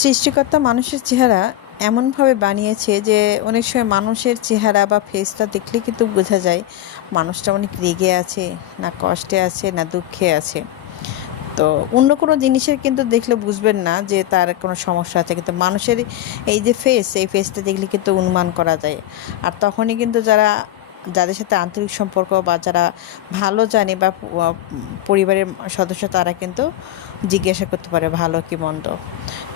সৃষ্টিকর্তা মানুষের চেহারা এমনভাবে বানিয়েছে যে অনেক সময় মানুষের চেহারা বা ফেসটা দেখলে কিন্তু বোঝা যায় মানুষটা অনেক রেগে আছে, না কষ্টে আছে, না দুঃখে আছে। তো অন্য কোনো জিনিসের কিন্তু দেখলে বুঝবেন না যে তার কোনো সমস্যা আছে, কিন্তু মানুষের এই যে ফেস, এই ফেসটা দেখলে কিন্তু অনুমান করা যায়। আর তখনই কিন্তু যাদের সাথে আন্তরিক সম্পর্ক বা যারা ভালো জানে বা পরিবারের সদস্য, তারা কিন্তু জিজ্ঞাসা করতে পারে ভালো কি মন্দ।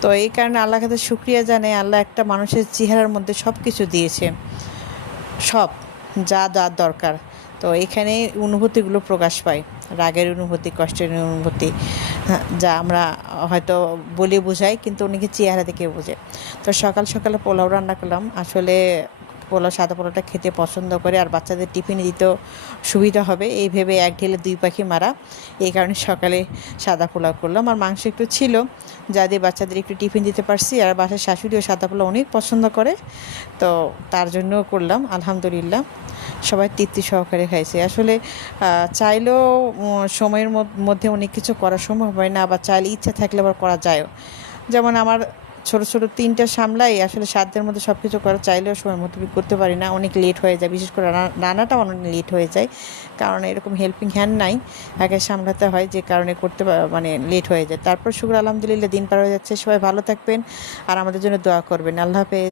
তো এই কারণে আল্লাহর কাছে শুকরিয়া জানাই, আল্লাহ একটা মানুষের চেহারার মধ্যে সব কিছু দিয়েছে, সব যা যা দরকার। তো এখানে অনুভূতিগুলো প্রকাশ পায়, রাগের অনুভূতি, কষ্টের অনুভূতি, হ্যাঁ, যা আমরা হয়তো বলে বোঝাই কিন্তু অনেকে চেহারা দেখে বোঝে। তো সকাল সকালে পোলাও রান্না করলাম। আসলে পোলাও, সাদা পোলাওটা খেতে পছন্দ করে, আর বাচ্চাদের টিফিনে দিতেও সুবিধা হবে এই ভেবে এক ঢেলে দুই পাখি মারা। এই কারণে সকালে সাদা পোলাও করলাম, আর মাংস একটু ছিল যা দিয়ে বাচ্চাদের একটু টিফিন দিতে পারছি। আর বাসার শাশুড়িও সাদা পোলাও অনেক পছন্দ করে, তো তার জন্যও করলাম। আলহামদুলিল্লাহ সবাই তৃপ্তি সহকারে খাইছে। আসলে চাইলেও সময়ের মধ্যে অনেক কিছু করা সম্ভব হয় না, আবার চাইলে ইচ্ছা থাকলে আবার করা যায়ও। যেমন আমার ছোট ছোট 3টা সামলাই, আসলে সাধ্যের মধ্যে সব কিছু করা চাইলেও সময়ের মধ্যে করতে পারি না, অনেক লেট হয়ে যায়। বিশেষ করে রান্নাটা অনেক লেট হয়ে যায়, কারণ এরকম হেল্পিং হ্যান্ড নাই, আগে সামলাতে হয়, যে কারণে মানে লেট হয়ে যায়। তারপর শুক্র আলহামদুলিল্লাহ দিন পার হয়ে যাচ্ছে। সবাই ভালো থাকবেন আর আমাদের জন্য দোয়া করবেন। আল্লাহ হাফেজ।